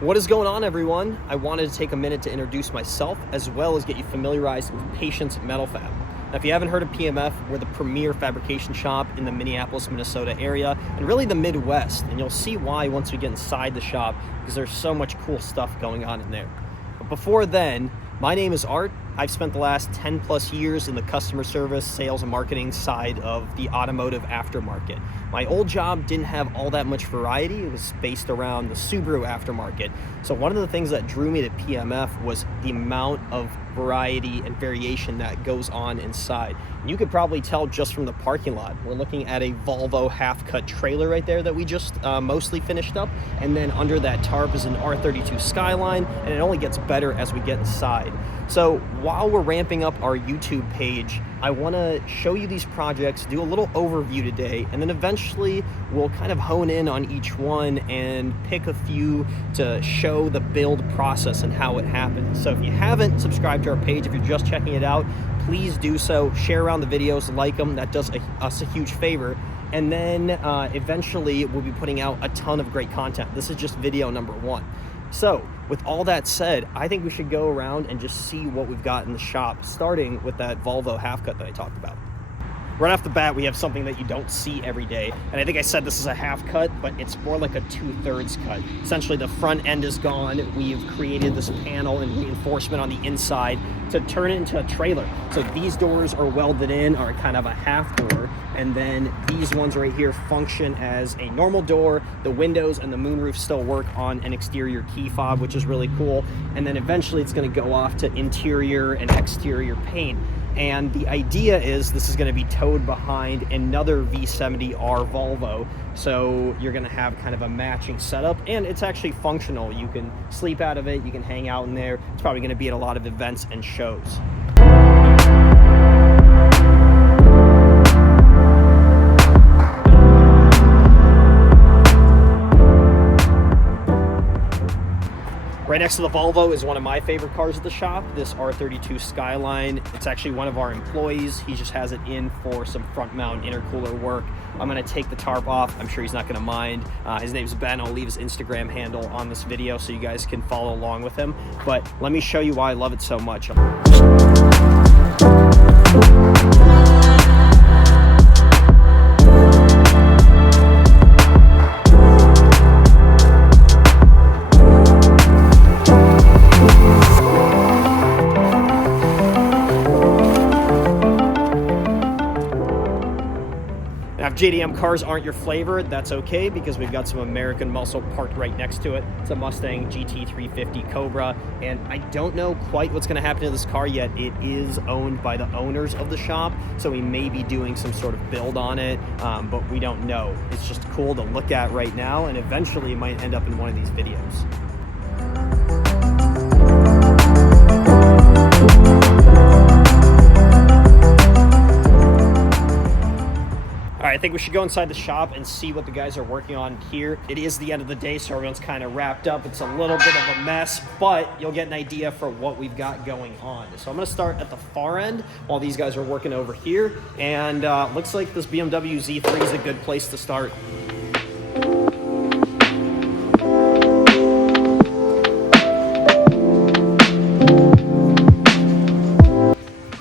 What is going on, everyone? I wanted to take a minute to introduce myself as well as get you familiarized with Patience Metal Fab. Now, if you haven't heard of PMF, we're the premier fabrication shop in the Minneapolis, Minnesota area and really the Midwest, and you'll see why once we get inside the shop because there's so much cool stuff going on in there. But before then, my name is Art. I've spent the last 10 plus years in the customer service, sales, and marketing side of the automotive aftermarket. My old job didn't have all that much variety. It was based around the Subaru aftermarket. So one of the things that drew me to PMF was the amount of variety and variation that goes on inside. And you could probably tell just from the parking lot. We're looking at a Volvo half-cut trailer right there that we just mostly finished up. And then under that tarp is an R32 Skyline, and it only gets better as we get inside. So while we're ramping up our YouTube page, I want to show you these projects, do a little overview today, and then eventually we'll kind of hone in on each one and pick a few to show the build process and how it happens. So if you haven't subscribed to our page, if you're just checking it out, please do so. Share around the videos, like them. That does us a huge favor. And then eventually we'll be putting out a ton of great content. This is just video number one. So with all that said, I think we should go around and just see what we've got in the shop, starting with that Volvo half cut that I talked about. Right off the bat, we have something that you don't see every day. And I think I said this is a half cut, but it's more like a 2/3 cut. Essentially, the front end is gone. We've created this panel and reinforcement on the inside to turn it into a trailer. So these doors are welded in, are kind of a half door. And then these ones right here function as a normal door. The windows and the moonroof still work on an exterior key fob, which is really cool. And then eventually it's gonna go off to interior and exterior paint. And the idea is this is going to be towed behind another V70R Volvo. So you're going to have kind of a matching setup, and it's actually functional. You can sleep out of it, you can hang out in there. It's probably going to be at a lot of events and shows. Right next to the Volvo is one of my favorite cars at the shop, this R32 Skyline. It's actually one of our employees. He just has it in for some front mount intercooler work. I'm gonna take the tarp off. I'm sure he's not gonna mind. His name's Ben. I'll leave his Instagram handle on this video so you guys can follow along with him. But let me show you why I love it so much. Now, if JDM cars aren't your flavor, that's okay, because we've got some American muscle parked right next to it. It's a Mustang GT350 Cobra, and I don't know quite what's going to happen to this car yet. It is owned by the owners of the shop, so we may be doing some sort of build on it, but we don't know. It's just cool to look at right now, and eventually it might end up in one of these videos. I think we should go inside the shop and see what the guys are working on here. It is the end of the day, so everyone's kind of wrapped up. It's a little bit of a mess, but you'll get an idea for what we've got going on. So I'm gonna start at the far end while these guys are working over here. And looks like this BMW Z3 is a good place to start.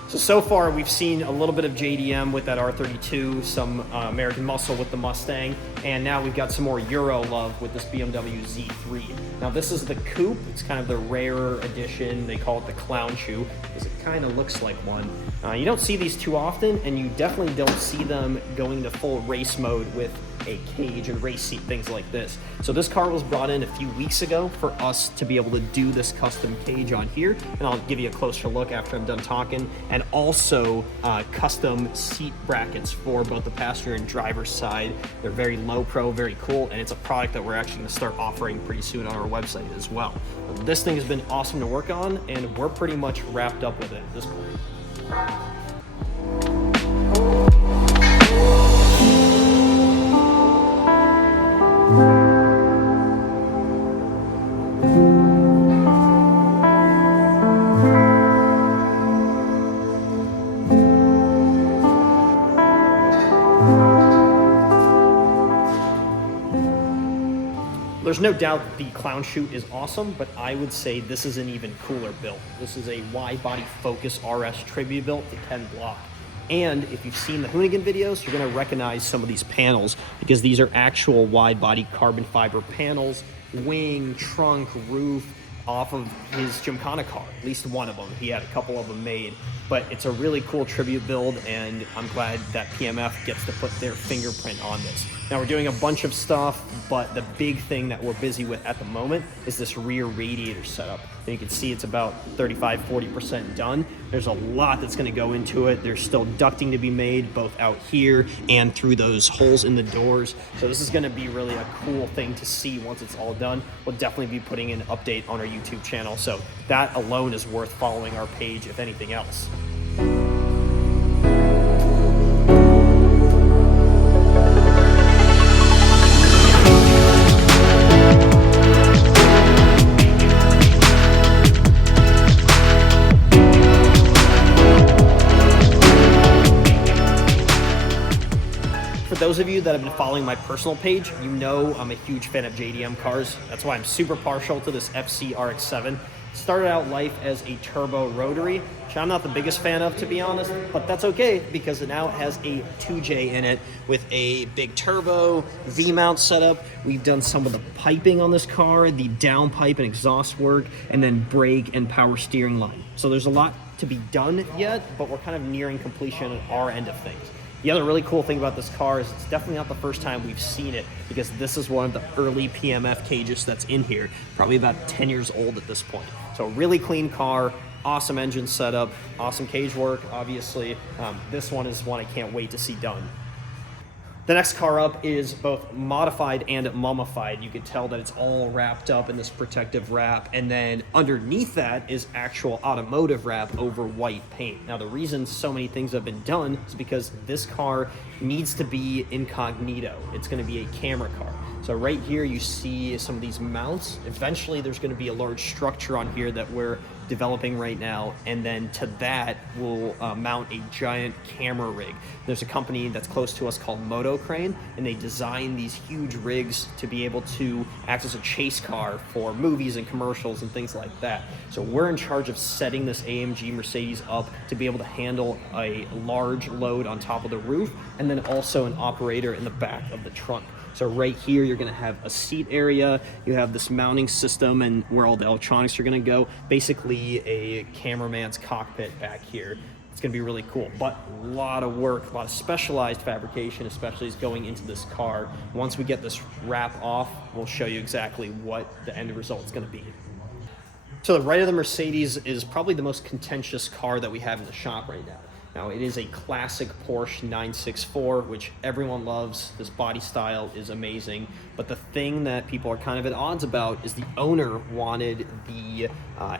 So far, we've seen a little bit of JDM with that R32, some American muscle with the Mustang, and now we've got some more Euro love with this BMW Z3. Now, this is the coupe. It's kind of the rarer edition. They call it the clown shoe because it kind of looks like one. You don't see these too often, and you definitely don't see them going to full race mode with a cage and race seat, things like this. So this car was brought in a few weeks ago for us to be able to do this custom cage on here, and I'll give you a closer look after I'm done talking, and also custom seat brackets for both the passenger and driver's side. They're very low pro, very cool, and it's a product that we're actually going to start offering pretty soon on our website as well. This thing has been awesome to work on, and we're pretty much wrapped up with it at this point. there's no doubt the clown chute is awesome, but I would say this is an even cooler build. This is a wide body Focus RS tribute built to Ken Block. And if you've seen the Hoonigan videos, you're gonna recognize some of these panels because these are actual wide body carbon fiber panels, wing, trunk, roof, off of his Gymkhana car, at least one of them. He had a couple of them made, but it's a really cool tribute build, and I'm glad that PMF gets to put their fingerprint on this. Now we're doing a bunch of stuff, but the big thing that we're busy with at the moment is this rear radiator setup. And you can see it's about 35–40% done. There's a lot that's gonna go into it. There's still ducting to be made, both out here and through those holes in the doors. So this is gonna be really a cool thing to see once it's all done. We'll definitely be putting an update on our YouTube channel. So that alone is worth following our page, if anything else. For those of you that have been following my personal page, you know I'm a huge fan of JDM cars. That's why I'm super partial to this FC RX-7. Started out life as a turbo rotary, which I'm not the biggest fan of, to be honest, but that's okay because now it has a 2J in it with a big turbo V-mount setup. We've done some of the piping on this car, the downpipe and exhaust work, and then brake and power steering line. So there's a lot to be done yet, but we're kind of nearing completion on our end of things. The other really cool thing about this car is it's definitely not the first time we've seen it, because this is one of the early PMF cages that's in here, probably about 10 years old at this point. So a really clean car, awesome engine setup, awesome cage work, obviously. This one is one I can't wait to see done. The next car up is both modified and mummified. You can tell that it's all wrapped up in this protective wrap, and then underneath that is actual automotive wrap over white paint. Now the reason so many things have been done is because this car needs to be incognito. It's gonna be a camera car. So right here you see some of these mounts. Eventually there's gonna be a large structure on here that we're developing right now, and then to that we'll mount a giant camera rig. There's a company that's close to us called Moto Crane, and they design these huge rigs to be able to act as a chase car for movies and commercials and things like that. So we're in charge of setting this AMG Mercedes up to be able to handle a large load on top of the roof, and then also an operator in the back of the trunk. So right here, you're gonna have a seat area, you have this mounting system and where all the electronics are gonna go, basically a cameraman's cockpit back here. It's gonna be really cool, but a lot of work, a lot of specialized fabrication, especially is going into this car. Once we get this wrap off, we'll show you exactly what the end result is gonna be. To the right of the Mercedes is probably the most contentious car that we have in the shop right now. Now, it is a classic Porsche 964, which everyone loves. This body style is amazing. But the thing that people are kind of at odds about is the owner wanted the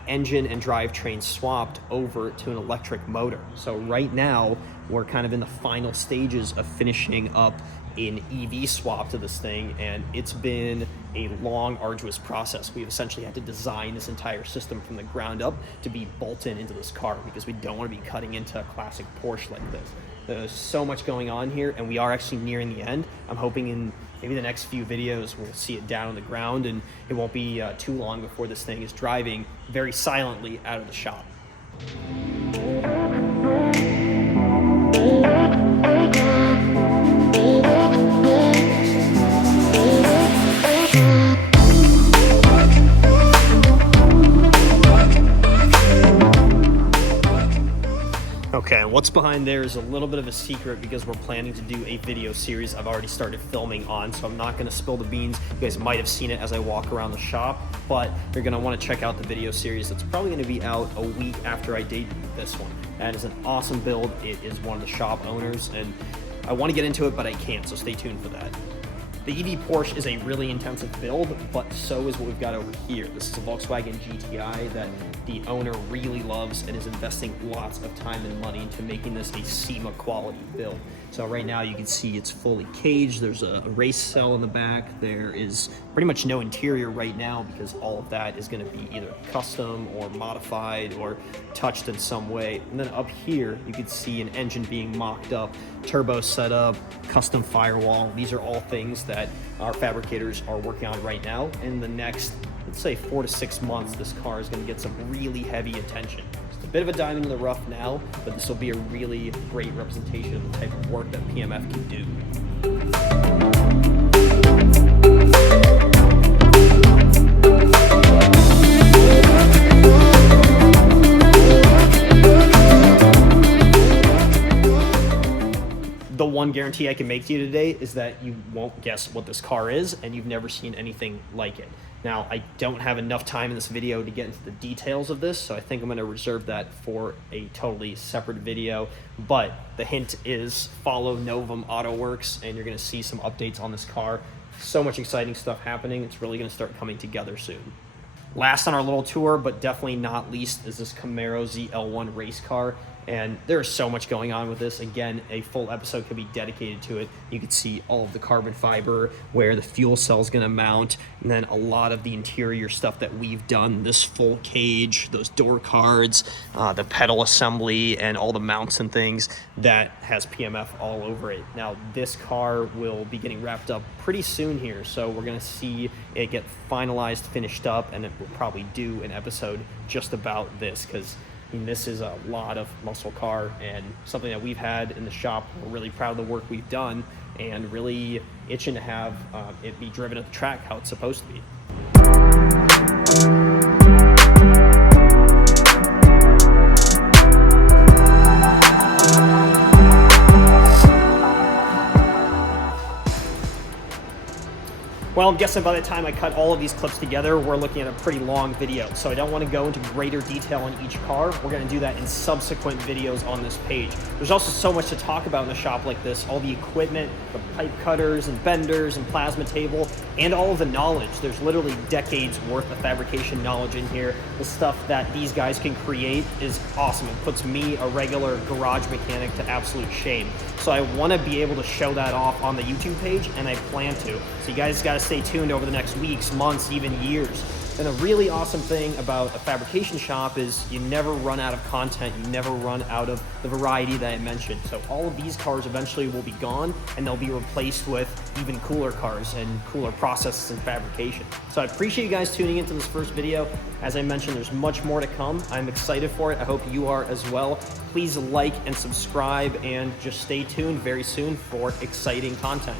engine and drivetrain swapped over to an electric motor. So right now, we're kind of in the final stages of finishing up an EV swap to this thing, and it's been a long, arduous process. We've essentially had to design this entire system from the ground up to be bolted into this car because we don't want to be cutting into a classic Porsche like this. There's so much going on here, and we are actually nearing the end. I'm hoping in maybe the next few videos we'll see it down on the ground, and it won't be too long before this thing is driving very silently out of the shop. Okay, what's behind there is a little bit of a secret because we're planning to do a video series I've already started filming on, so I'm not going to spill the beans. You guys might have seen it as I walk around the shop, but you're going to want to check out the video series that's probably going to be out a week after I debut this one. That is an awesome build. It is one of the shop owners, and I want to get into it, but I can't, so stay tuned for that. The EV Porsche is a really intensive build, but so is what we've got over here. This is a Volkswagen GTI that the owner really loves and is investing lots of time and money into making this a SEMA quality build. So right now you can see it's fully caged. There's a race cell in the back. There is pretty much no interior right now because all of that is going to be either custom or modified or touched in some way. And then up here, you can see an engine being mocked up, turbo setup, custom firewall. These are all things that our fabricators are working on right now. In the next, let's say 4 to 6 months, this car is going to get some really heavy attention. It's a bit of a diamond in the rough now, but this will be a really great representation of the type of work that PMF can do. The one guarantee I can make to you today is that you won't guess what this car is, and you've never seen anything like it. Now, I don't have enough time in this video to get into the details of this, so I think I'm going to reserve that for a totally separate video. But the hint is follow Novum Auto Works, and you're going to see some updates on this car. So much exciting stuff happening. It's really going to start coming together soon. Last on our little tour, but definitely not least, is this Camaro ZL1 race car. And there's so much going on with this. Again, a full episode could be dedicated to it. You can see all of the carbon fiber, where the fuel cell is going to mount, and then a lot of the interior stuff that we've done. This full cage, those door cards, the pedal assembly, and all the mounts and things that has PMF all over it. Now, this car will be getting wrapped up pretty soon here, so we're going to see it get finalized, finished up, and it will probably do an episode just about this, because this is a lot of muscle car and something that we've had in the shop. We're really proud of the work we've done and really itching to have it be driven at the track how it's supposed to be. Well, I'm guessing by the time I cut all of these clips together, we're looking at a pretty long video. So I don't want to go into greater detail on each car. We're going to do that in subsequent videos on this page. There's also so much to talk about in a shop like this. All the equipment, the pipe cutters and benders and plasma table, and all of the knowledge. There's literally decades worth of fabrication knowledge in here. The stuff that these guys can create is awesome. It puts me, a regular garage mechanic, to absolute shame. So I want to be able to show that off on the YouTube page, and I plan to. So you guys got to stay tuned over the next weeks, months, even years. And a really awesome thing about a fabrication shop is you never run out of content. You never run out of the variety that I mentioned. So all of these cars eventually will be gone, and they'll be replaced with even cooler cars and cooler processes and fabrication. So I appreciate you guys tuning into this first video. As I mentioned, there's much more to come. I'm excited for it. I hope you are as well. Please like and subscribe, and just stay tuned very soon for exciting content.